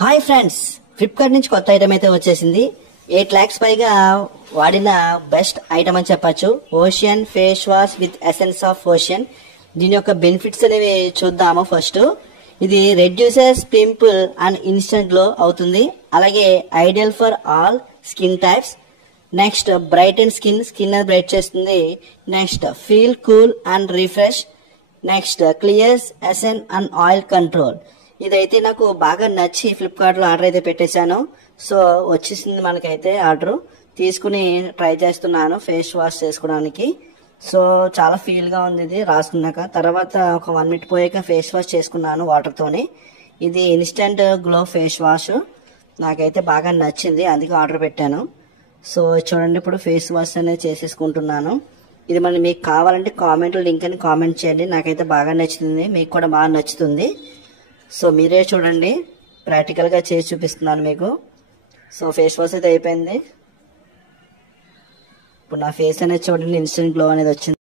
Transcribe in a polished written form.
Hi friends, Flipkart నుంచి కొత్త item అయితే వచ్చేసింది. 8 lakhs పైగా వాడిన బెస్ట్ ఐటమ్ అని చెప్పొచ్చు. Ocean face wash with essence of ocean. దీని యొక్క బెనిఫిట్స్ అనేవి చూద్దాము. ఫస్ట్, ఇది reduces pimple and instant glow అవుతుంది. అలాగే ideal for all skin types. Next, bright and skin bright చేస్తుంది. Next, feel cool and refresh. Next, clears essence and oil control. ఇదైతే నాకు బాగా నచ్చి ఫ్లిప్కార్ట్ లో ఆర్డర్ అయితే పెట్టేశాను. సో వచ్చేసింది మనకైతే ఆర్డర్. తీసుకుని ట్రై చేస్తున్నాను ఫేస్ వాష్ చేసుకోవడానికి. సో చాలా ఫీల్ గా ఉంది ఇది రాసుకున్నాక. తర్వాత ఒక 1 minute పోయాక ఫేస్ వాష్ చేసుకున్నాను వాటర్ తోని. ఇది ఇన్స్టెంట్ గ్లో ఫేస్ వాష్. నాకైతే బాగా నచ్చింది, అందుకే ఆర్డర్ పెట్టాను. సో చూడండి, ఇప్పుడు ఫేస్ వాష్ అనేది చేసేసుకుంటున్నాను. ఇది మళ్ళీ మీకు కావాలంటే కామెంట్లో లింక్ అని కామెంట్ చేయండి. నాకైతే బాగా నచ్చుతుంది, మీకు కూడా బాగా నచ్చుతుంది. సో మీరే చూడండి, ప్రాక్టికల్గా చేసి చూపిస్తున్నాను మీకు. సో ఫేస్ వాష్ అయితే అయిపోయింది. ఇప్పుడు నా ఫేస్ అనేది చూడండి, ఇన్స్టెంట్ గ్లో అనేది వచ్చింది.